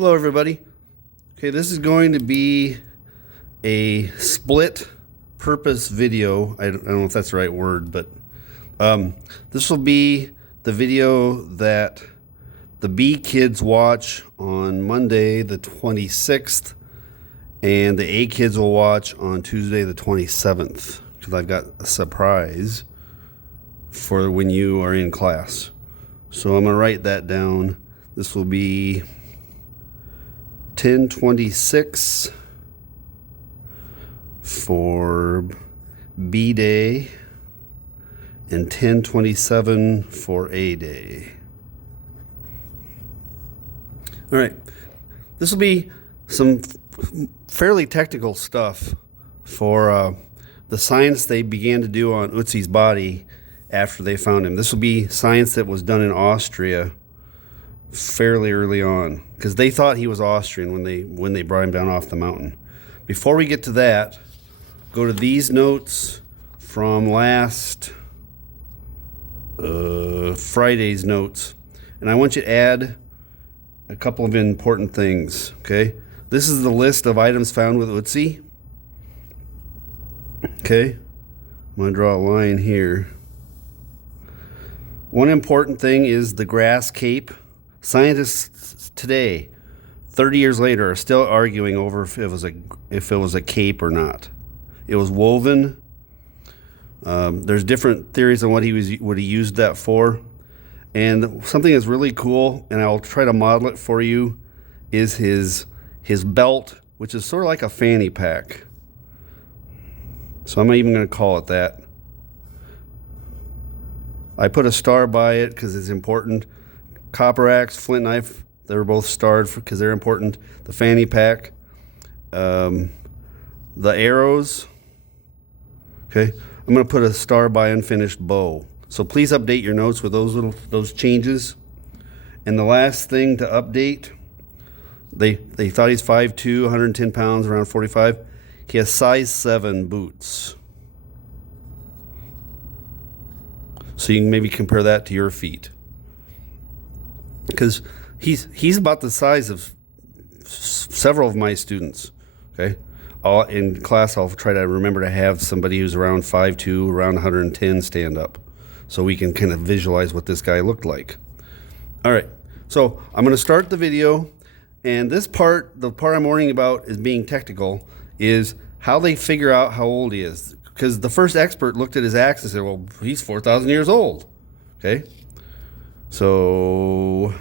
Hello everybody. Okay, this is going to be a split purpose video. I don't know if that's the right word, but this will be the video that the B kids watch on Monday the 26th and the A kids will watch on Tuesday the 27th, because I've got a surprise for when you are in class. So I'm going to write that down. This will be 10/26 for B day and 10/27 for A day. All right, this will be some fairly technical stuff for the science they began to do on Ötzi's body after they found him. This will be science that was done in Austria fairly early on, because they thought he was Austrian when they brought him down off the mountain. Before we get to that, go to these notes from last Friday's notes, and I want you to add a couple of important things. Okay, this is the list of items found with Ötzi. Okay, I'm going to draw a line here. One important thing is the grass cape. Scientists today, 30 years later, are still arguing over if it was a cape or not. It was woven. There's different theories on what he used that for. And something that's really cool, and I'll try to model it for you, is his belt, which is sort of like a fanny pack. So I'm not even going to call it that. I put a star by it because it's important. Copper axe, flint knife, they're both starred because they're important. The fanny pack, the arrows. Okay, I'm going to put a star by unfinished bow. So please update your notes with those changes. And the last thing to update, they thought he's 5'2", 110 pounds, around 45. He has size 7 boots. So you can maybe compare that to your feet, because he's about the size of several of my students. Okay, in class I'll try to remember to have somebody who's around 5'2", around 110 stand up, so we can kind of visualize what this guy looked like. All right, so I'm going to start the video, and this part, the part I'm worrying about is being technical, is how they figure out how old he is. Because the first expert looked at his axe and said, well, he's 4,000 years old. Okay? So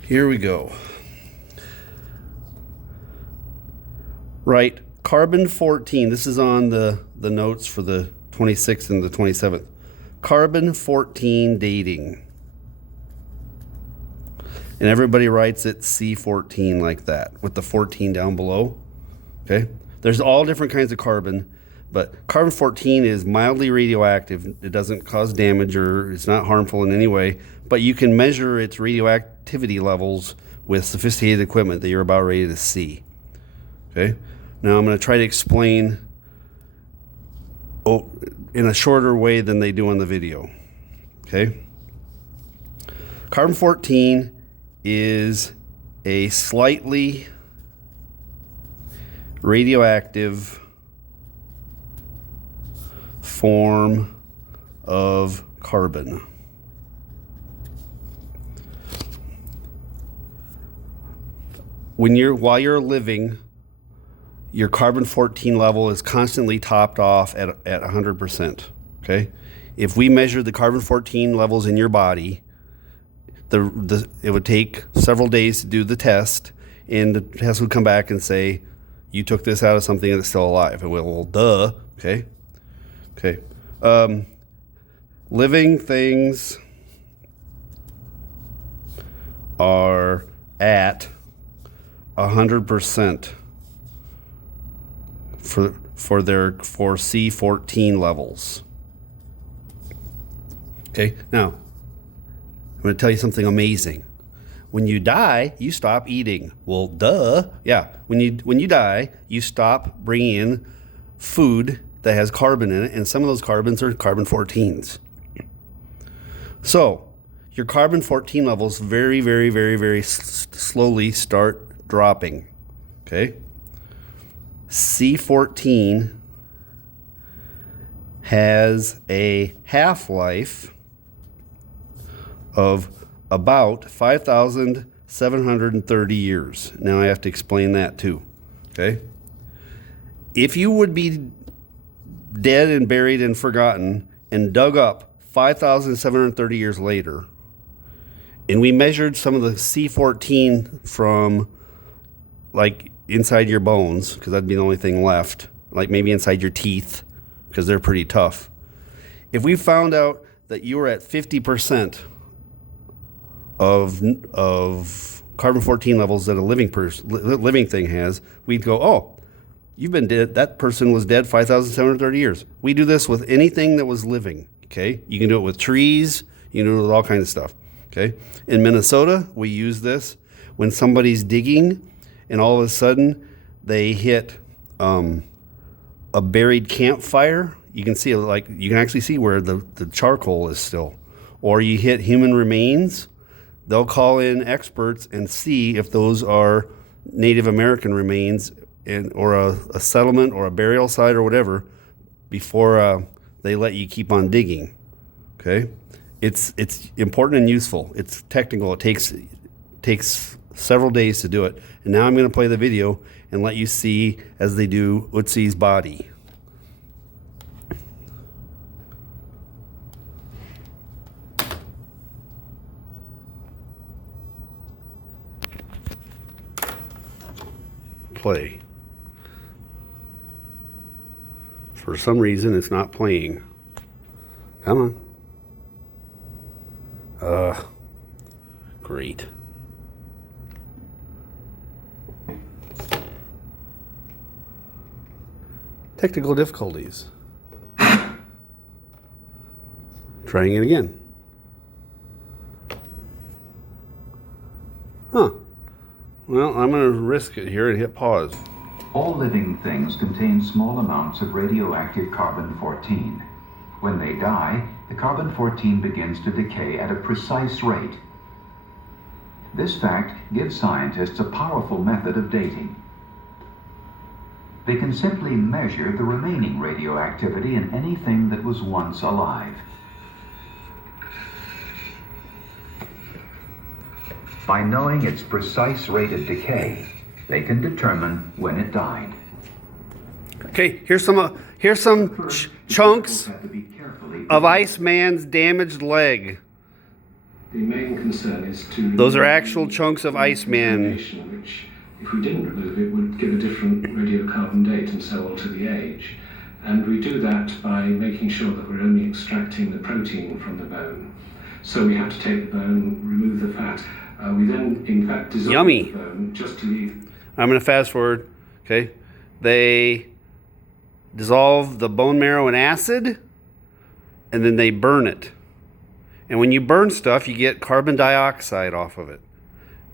here we go. Right, carbon 14. This is on the notes for the 26th and the 27th. Carbon 14 dating. And everybody writes it C14 like that, with the 14 down below. Okay? There's all different kinds of carbon, but carbon 14 is mildly radioactive. It doesn't cause damage, or it's not harmful in any way, but you can measure its radioactivity levels with sophisticated equipment that you're about ready to see. Okay? Now I'm going to try to explain in a shorter way than they do on the video. Okay? Carbon 14 is a slightly radioactive form of carbon. While you're living, your carbon 14 level is constantly topped off at 100%. Okay? If we measure the carbon 14 levels in your body, it would take several days to do the test, and the test would come back and say, you took this out of something that's still alive. Well, duh. Okay. Okay. Living things are at 100% for C14 levels. Okay. Now, I'm going to tell you something amazing. When you die, you stop eating. Well, duh. Yeah. When you die, you stop bringing in food that has carbon in it, and some of those carbons are carbon 14s. So your carbon-14 levels very, very, very, very slowly start dropping. Okay? C14 has a half-life of about 5,730 years. Now I have to explain that too. Okay? If you would be dead and buried and forgotten and dug up 5,730 years later, and we measured some of the C14 from like inside your bones, because that'd be the only thing left, like maybe inside your teeth, because they're pretty tough. If we found out that you were at 50% of carbon-14 levels that a living thing has, we'd go, oh, you've been dead. That person was dead 5,730 years. We do this with anything that was living. Okay, you can do it with trees. You can do it with all kinds of stuff. Okay, in Minnesota, we use this when somebody's digging, and all of a sudden they hit a buried campfire. You can see, like, you can actually see where the charcoal is still, or you hit human remains. They'll call in experts and see if those are Native American remains or a settlement or a burial site or whatever before they let you keep on digging. Okay, it's important and useful. It's technical. It takes several days to do it. And now I'm going to play the video and let you see as they do Ötzi's body. Play. For some reason, it's not playing. Come on. Great. Technical difficulties. Trying it again. Huh. Well, I'm going to risk it here and hit pause. All living things contain small amounts of radioactive carbon-14. When they die, the carbon-14 begins to decay at a precise rate. This fact gives scientists a powerful method of dating. They can simply measure the remaining radioactivity in anything that was once alive. By knowing its precise rate of decay, they can determine when it died. Okay, here's some chunks of Iceman's damaged leg. The main concern is to... Those are actual chunks of Iceman. Which, if we didn't remove it, would give a different radiocarbon date and so on to the age. And we do that by making sure that we're only extracting the protein from the bone. So we have to take the bone, remove the fat. We then, in fact, dissolve the bone just to leave... I'm going to fast forward. Okay. They dissolve the bone marrow in acid, and then they burn it. And when you burn stuff, you get carbon dioxide off of it.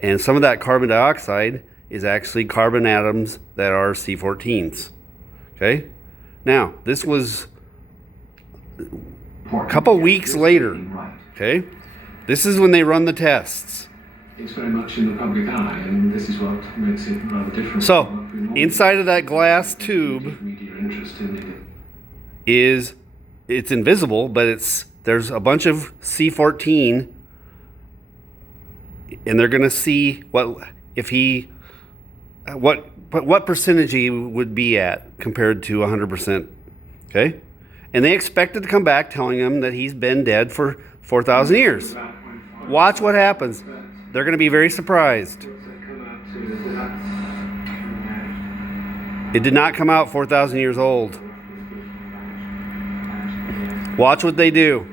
And some of that carbon dioxide is actually carbon atoms that are C14s. Okay? Now, this was a couple weeks later. Okay? This is when they run the tests. It's very much in the public eye, and this is what makes it rather different. So, inside of that glass tube it's invisible, but there's a bunch of C14, and they're going to see what percentage he would be at compared to 100%. Okay, and they expected to come back telling him that he's been dead for 4,000 years. Watch what happens. They're going to be very surprised. It did not come out 4,000 years old. Watch what they do.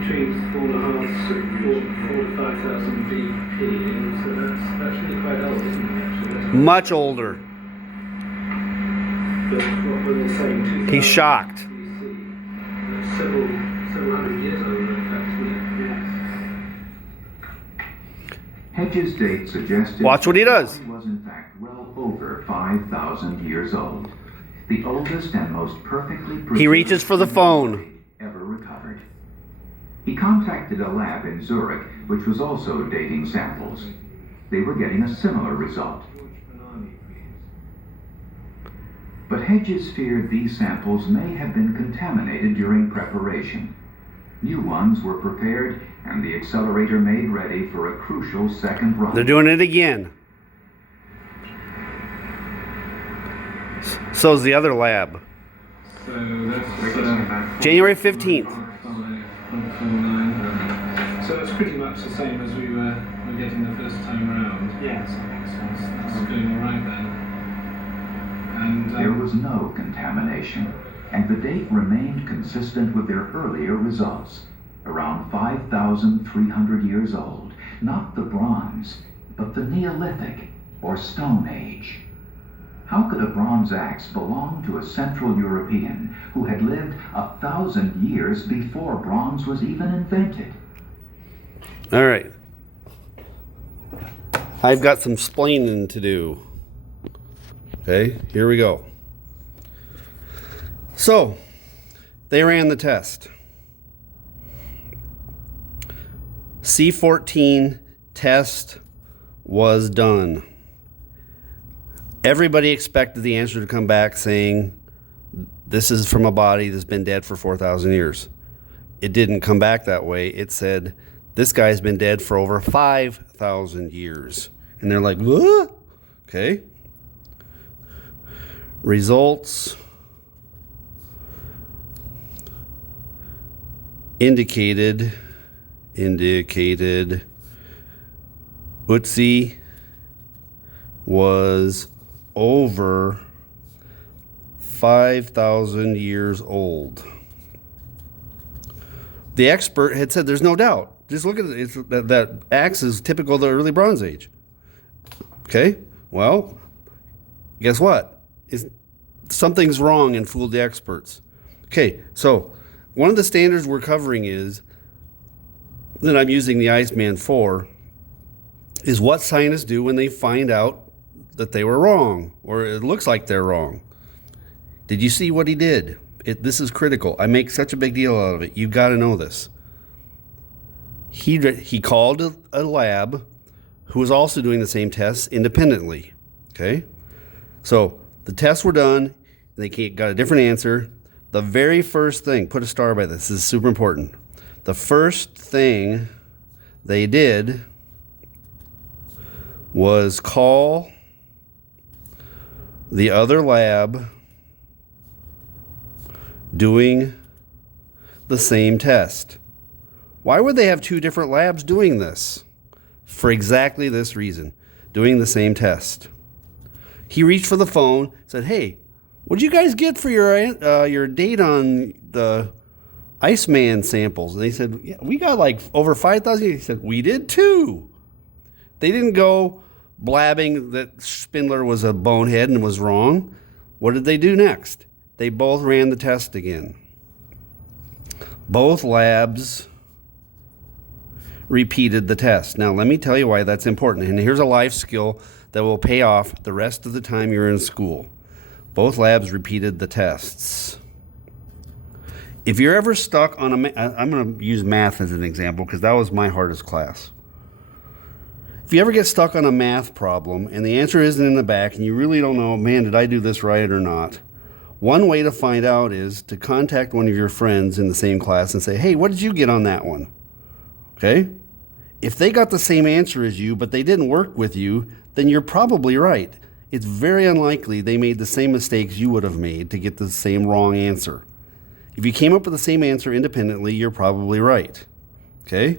Between 4.5 to 5,000 BP, so that's really quite old, isn't it? Actually, much older. But what were they saying? He's shocked. Several hundred years older, in fact, isn't it? Yes. Hedges' date suggested Watch what he does. He was in fact well over 5,000 years old. The oldest and most perfectly He reaches for the phone. ever recovered. contacted a lab in Zurich, which was also dating samples. They were getting a similar result. But Hedges feared these samples may have been contaminated during preparation. New ones were prepared, and the accelerator made ready for a crucial second run. They're doing it again. So's the other lab. So that's January 15th. So that's pretty much the same as we were getting the first time around. Yes, that makes sense. That's going all right then. And There was no contamination, and the date remained consistent with their earlier results, around 5,300 years old. Not the Bronze, but the Neolithic, or Stone Age. How could a bronze axe belong to a Central European who had lived 1,000 years before bronze was even invented? All right. I've got some splaining to do. Okay, here we go. So, they ran the test. C14 test was done. Everybody expected the answer to come back saying, this is from a body that's been dead for 4,000 years. It didn't come back that way. It said, this guy's been dead for over 5,000 years. And they're like, what? Okay. Results indicated Ötzi was over 5,000 years old. The expert had said there's no doubt. Just look at it. It's, that axe is typical of the early Bronze Age. Okay? Well, guess what? Something's wrong and fooled the experts. Okay, so one of the standards we're covering is, that I'm using the Iceman for, is what scientists do when they find out that they were wrong, or it looks like they're wrong. Did you see what he did? This is critical. I make such a big deal out of it. You've got to know this. He called a lab who was also doing the same tests independently. Okay? So the tests were done, and they got a different answer. The very first thing, put a star by this is super important. The first thing they did was call the other lab doing the same test. Why would they have two different labs doing this? For exactly this reason, doing the same test. He reached for the phone, said, hey, what'd you guys get for your date on the Iceman samples? And they said, yeah, we got like over 5,000. He said, we did too. They didn't go blabbing that Spindler was a bonehead and was wrong. What did they do next? They both ran the test again. Both labs repeated the test. Now, let me tell you why that's important. And here's a life skill that will pay off the rest of the time you're in school. Both labs repeated the tests. If you're ever stuck on I'm going to use math as an example because that was my hardest class. If you ever get stuck on a math problem and the answer isn't in the back and you really don't know, man, did I do this right or not? One way to find out is to contact one of your friends in the same class and say, hey, what did you get on that one? Okay? If they got the same answer as you, but they didn't work with you, then you're probably right. It's very unlikely they made the same mistakes you would have made to get the same wrong answer. If you came up with the same answer independently, you're probably right. Okay?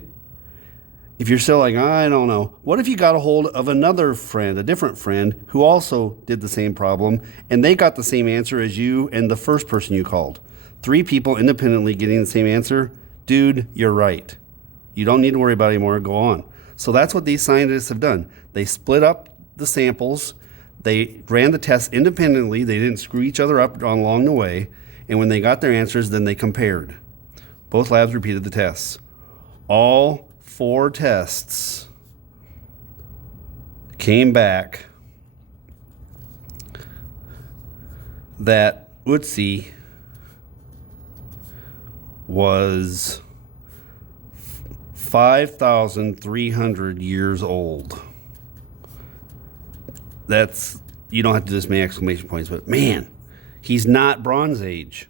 If you're still like, I don't know, what if you got a hold of another friend, a different friend, who also did the same problem, and they got the same answer as you and the first person you called? 3 people independently getting the same answer? Dude, you're right. You don't need to worry about it anymore. Go on. So that's what these scientists have done. They split up the samples. They ran the tests independently. They didn't screw each other up along the way. And when they got their answers, then they compared. Both labs repeated the tests. All 4 tests came back that Ötzi was 5,300 years old. That's, you don't have to do this many exclamation points, but man, he's not Bronze Age.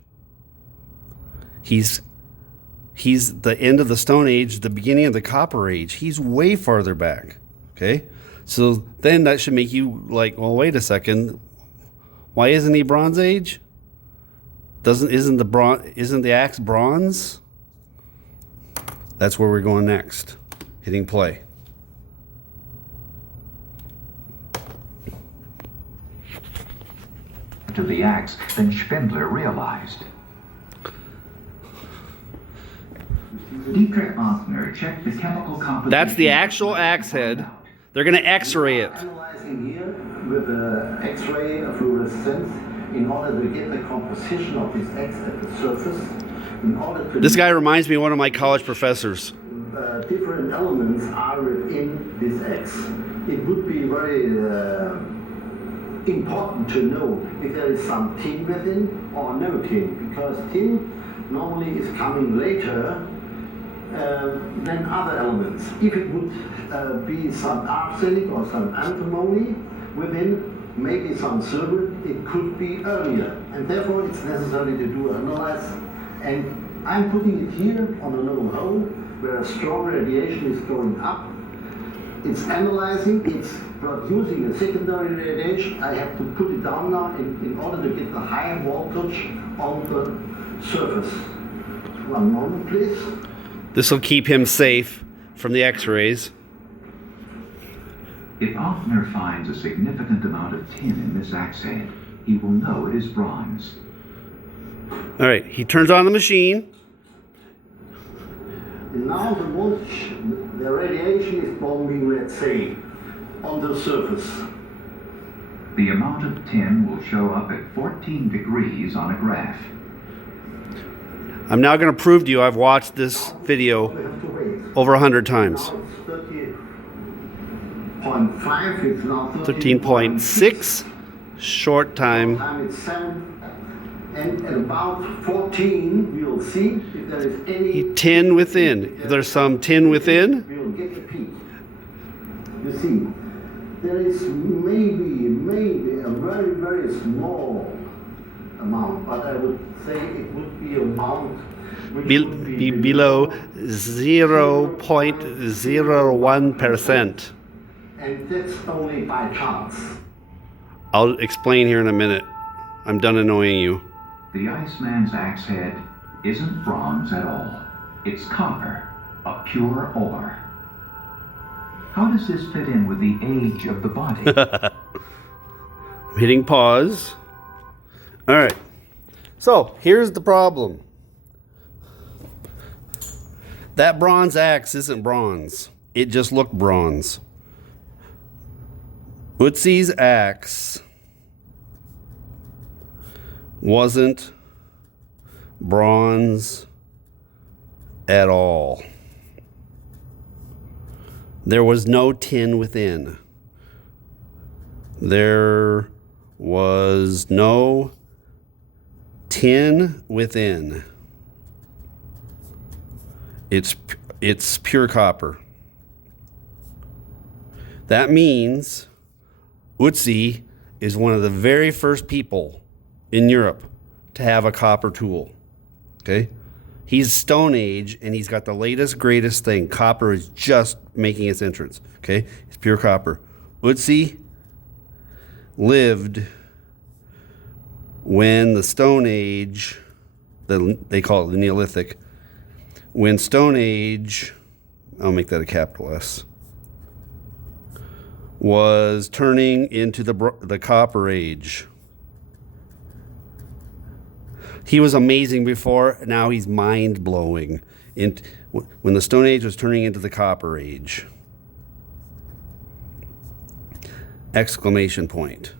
He's the end of the Stone Age, the beginning of the Copper Age. He's way farther back. Okay? So then that should make you like, well, wait a second. Why isn't he Bronze Age? Isn't the axe bronze? That's where we're going next. Hitting play. To the axe than Spindler realized. Dietrich Othner checked the chemical composition. That's the actual axe head. They're going to X-ray it. Analyzing here with the X-ray fluorescence in order to get the composition of this X at the surface. In order to This guy reminds me of one of my college professors. different elements are within this X. It would be very important to know if there is some tin within or no tin, because tin normally is coming later than other elements. If it would be some arsenic or some antimony within, maybe some silver, it could be earlier, and therefore it's necessary to do analyze. And I'm putting it here on a little hole where a strong radiation is going up. It's analyzing, it's producing a secondary radiation. I have to put it down now in order to get the high voltage on the surface. One moment, please. This will keep him safe from the X-rays. If Othner finds a significant amount of tin in this axe head, he will know it is bronze. All right, he turns on the machine. And now the voltage, the radiation is bombing, let's say, on the surface. The amount of tin will show up at 14 degrees on a graph. I'm now going to prove to you I've watched this video We have to wait. over 100 times. Now it's 30.5, it's now 13.6, short time. Time it's 7. And at about 14, we'll see if there is any Tin within. If there's some tin within, we'll get the peak. You see, there is maybe a very, very small amount, but I would say it would be amount which would be below 0.01%. And that's only by chance. I'll explain here in a minute. I'm done annoying you. The Iceman's axe head isn't bronze at all. It's copper, a pure ore. How does this fit in with the age of the body? I'm hitting pause. All right. So here's the problem. That bronze axe isn't bronze. It just looked bronze. Ötzi's axe wasn't bronze at all. There was no tin within. There was no tin within. It's pure copper. That means Ötzi is one of the very first people in Europe to have a copper tool. Okay? He's Stone Age, and he's got the latest, greatest thing. Copper is just making its entrance. Okay? It's pure copper. Ötzi lived when the Stone Age, they call it the Neolithic, when Stone Age, I'll make that a capital S, was turning into the Copper Age. He was amazing before, now he's mind-blowing. When the Stone Age was turning into the Copper Age. Exclamation point.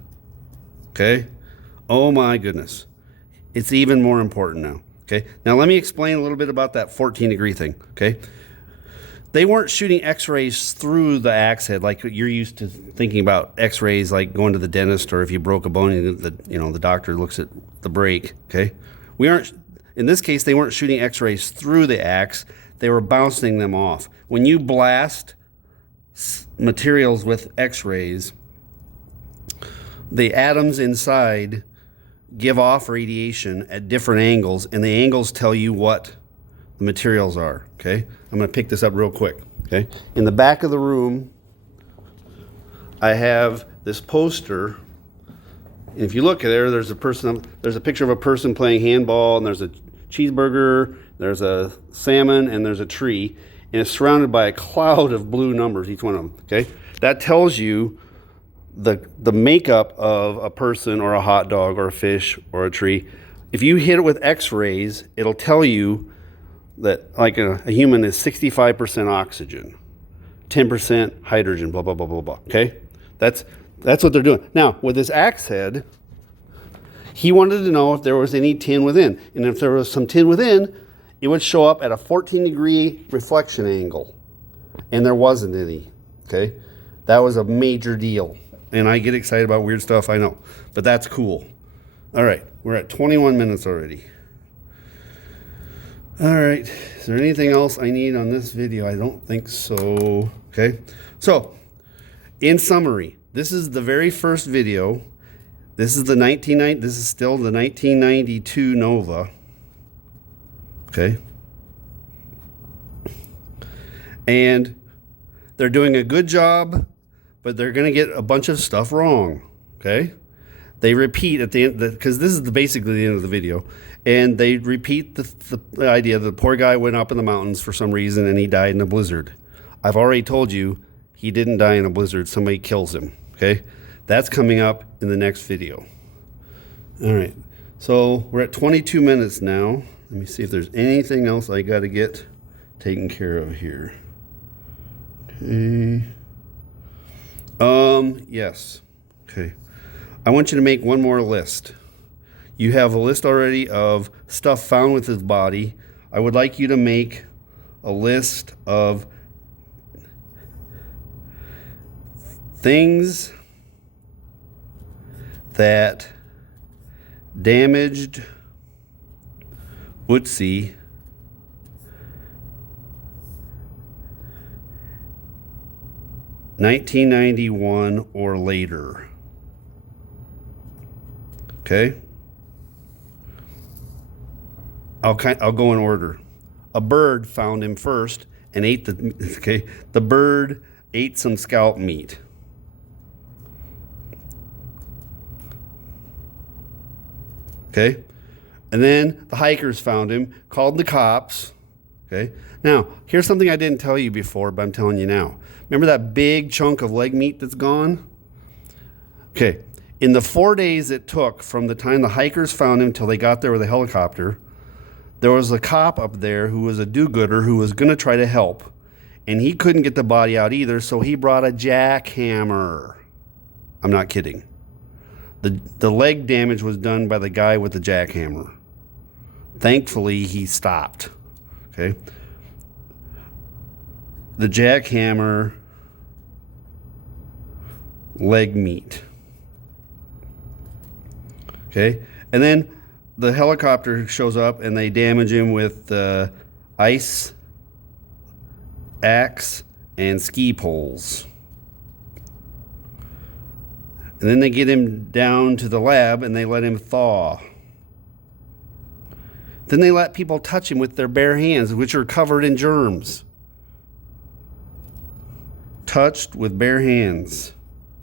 Okay? Oh my goodness. It's even more important now. Okay? Now let me explain a little bit about that 14-degree thing. Okay? They weren't shooting X-rays through the axe head like you're used to thinking about X-rays, like going to the dentist, or if you broke a bone, the doctor looks at the break. Okay, we aren't. In this case, they weren't shooting X-rays through the axe. they were bouncing them off. When you blast materials with X-rays, the atoms inside give off radiation at different angles, and the angles tell you what the materials are, okay? I'm going to pick this up real quick, okay? In the back of the room, I have this poster. And if you look there, there's a picture of a person playing handball, and there's a cheeseburger, there's a salmon, and there's a tree, and it's surrounded by a cloud of blue numbers, each one of them, okay? That tells you the makeup of a person or a hot dog or a fish or a tree. If you hit it with X-rays, it'll tell you that like a human is 65% oxygen, 10% hydrogen, blah, blah, blah, blah, blah, okay? That's what they're doing. Now, with this axe head, he wanted to know if there was any tin within. And if there was some tin within, it would show up at a 14-degree reflection angle. And there wasn't any, okay? That was a major deal. And I get excited about weird stuff, I know. But that's cool. All right, we're at 21 minutes already. All right, is there anything else I need on this video? I don't think so. Okay, so in summary, this is the very first video. This is still the 1992 Nova. Okay. And they're doing a good job, but they're going to get a bunch of stuff wrong. Okay. They repeat at the end, because this is basically the end of the video, and they repeat the idea that the poor guy went up in the mountains for some reason and he died in a blizzard. I've already told you he didn't die in a blizzard. Somebody kills him. Okay. That's coming up in the next video. All right. So we're at 22 minutes now. Let me see if there's anything else I got to get taken care of here. Okay. Yes. Okay. I want you to make one more list. You have a list already of stuff found with his body. I would like you to make a list of things that damaged Ötzi (1991) or later. Okay? I'll go in order. A bird found him first and ate the bird ate some scalp meat. Okay? And then the hikers found him, called the cops. Okay? Now, here's something I didn't tell you before, but I'm telling you now. Remember that big chunk of leg meat that's gone? Okay. In the 4 days it took from the time the hikers found him till they got there with a helicopter, there was a cop up there who was a do-gooder who was going to try to help. And he couldn't get the body out either, so he brought a jackhammer. I'm not kidding. The leg damage was done by the guy with the jackhammer. Thankfully, he stopped. Okay? The jackhammer leg meat. Okay? And then the helicopter shows up and they damage him with ice, axe, and ski poles. And then they get him down to the lab and they let him thaw. Then they let people touch him with their bare hands, which are covered in germs. Touched with bare hands.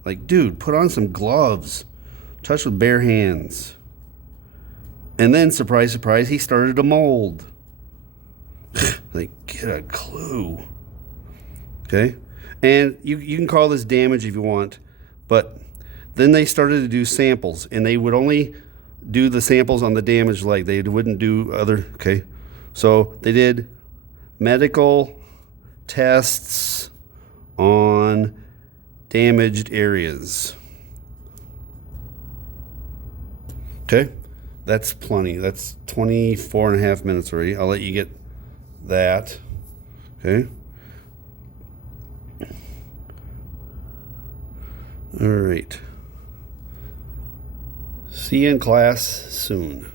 Like, dude, put on some gloves. Touched with bare hands. And then, surprise, surprise, he started to mold. Like, get a clue. Okay? And you can call this damage if you want, but then they started to do samples, and they would only do the samples on the damaged leg. They wouldn't do other, okay? So they did medical tests on damaged areas. Okay? That's plenty. That's 24 and a half minutes already. I'll let you get that. Okay? All right. See you in class soon.